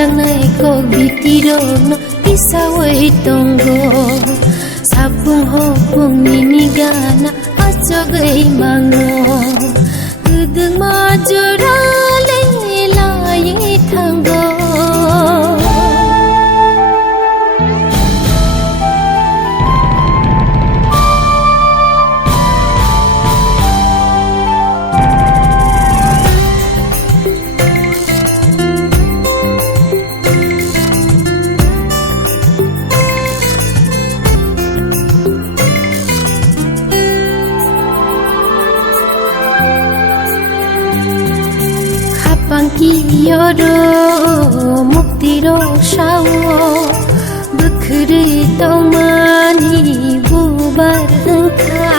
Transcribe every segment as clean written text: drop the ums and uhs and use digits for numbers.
sajangnaय kok bitirokno isawai tonggo sapung hopung nini gana ajogai mango gedeng majora lelai tanggo Pangkiyoro muktiro shawo Bekeri taumani bubar engka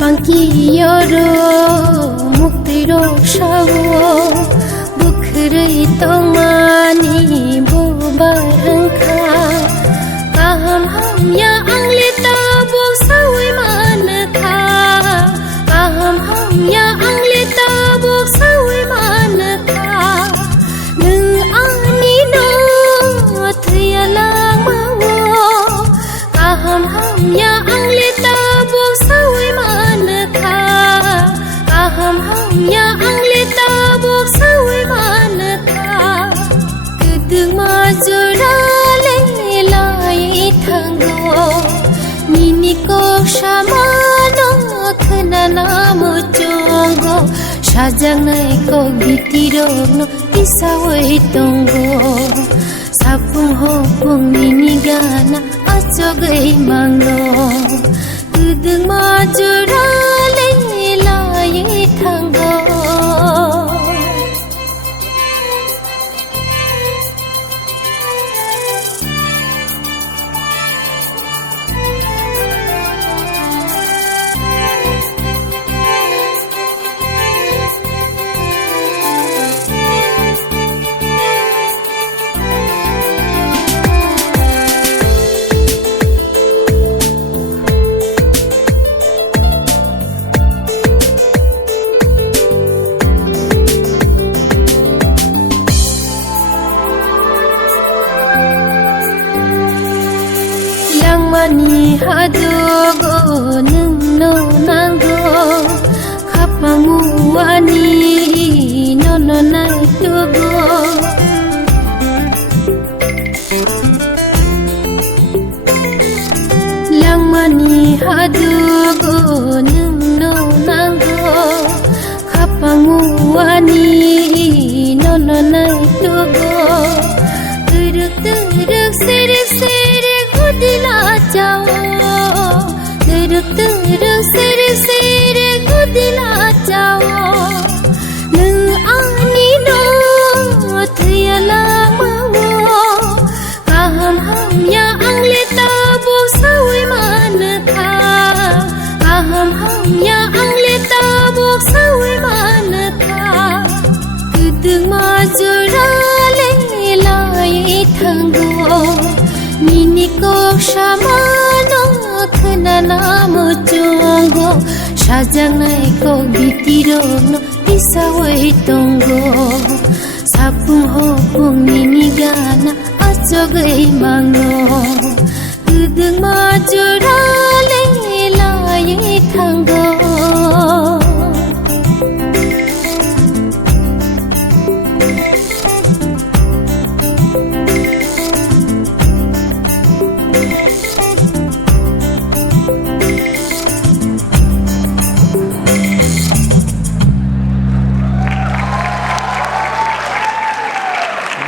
Pangkiyoro muktiro shawo Bekeri taumani bubar engka Kaham ham ya anglita bu sawi ya anglita buk sawi manaka nung ani no thya lang mawo kaham ham ya anglita buk sawi manaka kaham ham ya anglita buk sawi manaka kedeng majora lelai tanggo nini ko shamano khnana mujongo sajangnaय kok bitirokno isawai tonggo sapung hopung nini gana ajogai mango gedeng majora lelai tanggo Mani hadogo nungno nango kapangu wani nono naitogo Lang mani hadogo nungno nango kapangu wani nono naitogo Turuk turuk serik serik Dila jawo teruk teruk serik serik dila jawo nung ani no thya lang mawo kaham ham ya anglita buk sawi manaka kaham ham ya anglita buk sawi manaka gedeng majora lelai tanggo nini kok shamano khnana mujongo sajangnaय kok bitirokno isawai tonggo sapung hopung nini gana ajogai mango